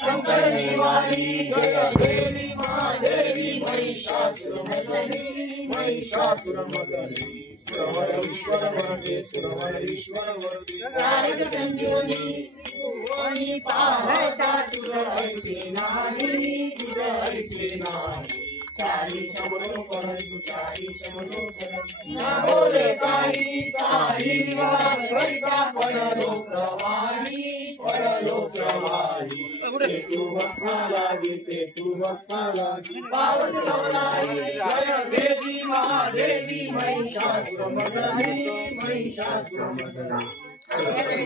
शंकरनी वाली जय देवी मां देवी महिषासुरमर्दिनी महिषासुरमर्दिनी सुरवर ईश्वर वरदे सुरवर ईश्वर वरदे तारक संजीवनी वनी पाहता तुझ ऐसे नाही चारी शब्दों परंतु चारी शब्दों परंतु न बोले काही सारी वाद करिता पडलो प्रवाही तू भक्ता लागी पावस लवलाई जय देवी महादेवी महिषासुरमर्दिनी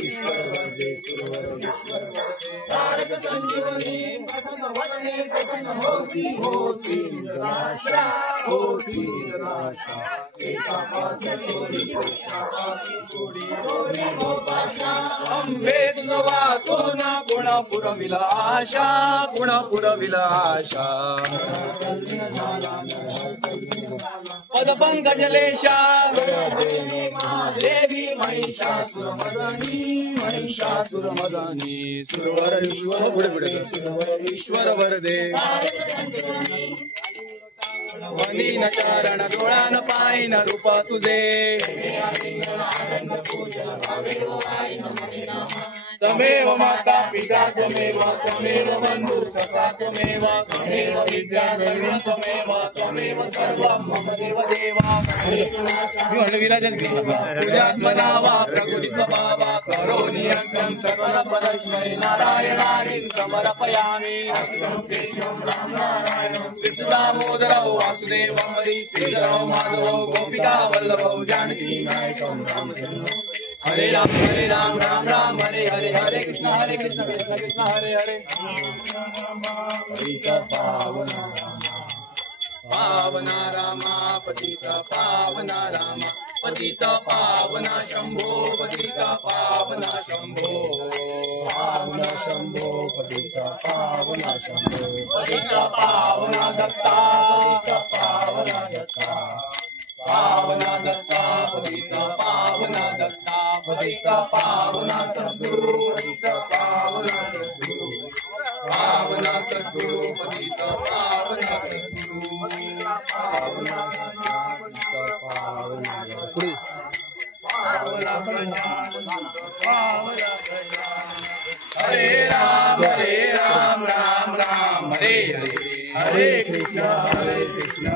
ईश्वर वरदे सुरवर ईश्वर वरदे तारक संजीवनी प्रसन्न वदने प्रसन्न होसी निराशा एका पास छोड़ी गोपाशा अंबे तुझ वाचो ना गुणपुरविल आशा पद पंकजलेशा देवी महिषासुरमर्दिनी सुरवर ईश्वर वरदे वनीन चरण डोळान पायन रूप तुझे तमेव माता पिता त्वमेव बंधु सखा त्वमेव विद्या दैवं त्वमेव सर्वं मम देवदेवा तुझ्यात्मना वा प्रकृति स्वभावा करोमि यज्ञं सकल परस्मै नारायणानि समर्पयामि केशवं राम नारायणं दामोदरौ वासुदेवं हरि श्रीधरौ माधवौ गोपिका वल्लभौ जानकी नायकं रामचन्द्रौ हरे राम राम राम हरे हरे हरे कृष्ण कृष्ण कृष्ण हरे हरे पावना रामा पतित पावना रामा पतित पावना शंभो पतित पावना शंभो पतित पावना शंभो पतित पावना दत्ता पावना दत्ता पतित पावना दत्ता पतित पावना सद्गुरु पतित पावना सद्गुरु पतित पावना हरे राम राम राम हरे हरे हरे कृष्ण कृष्ण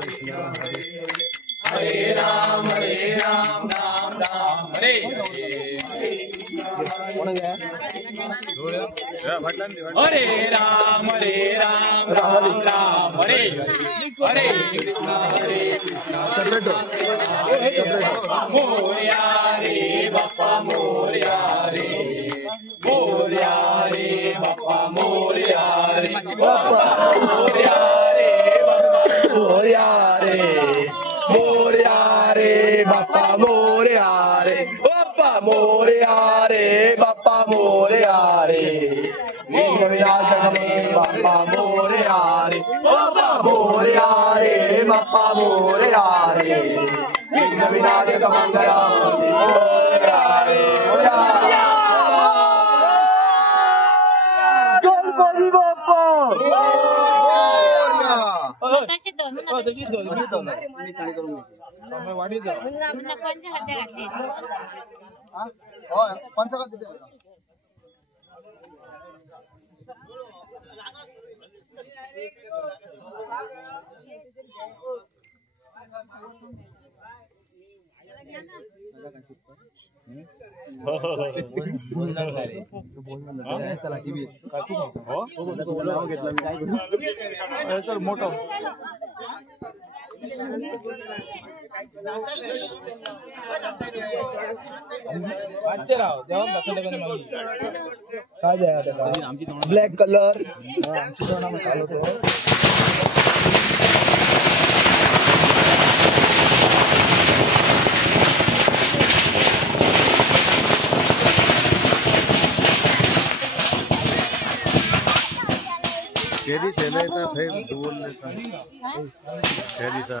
कृष्ण हरे राम राम राम हरे हरे राम राम हरे हरे कृष्ण मोरया रे बाप्पा मोरया रे बाप्पा मोरया रे बाप्पा मोरया रे बाप्पा मोरया रे बाप्पा मोरया रे बाप्पा मोरया रे विघ्न विनाशक बाप्पा मोरया रे बाप्पा मोरया रे बाप्पा मोरया रे विघ्न विनाशक मंगला मोरया रे गणपती बाप्पा मोठं ब्लॅक कलर કેરી છે ને એટલે થઈ દૂર ને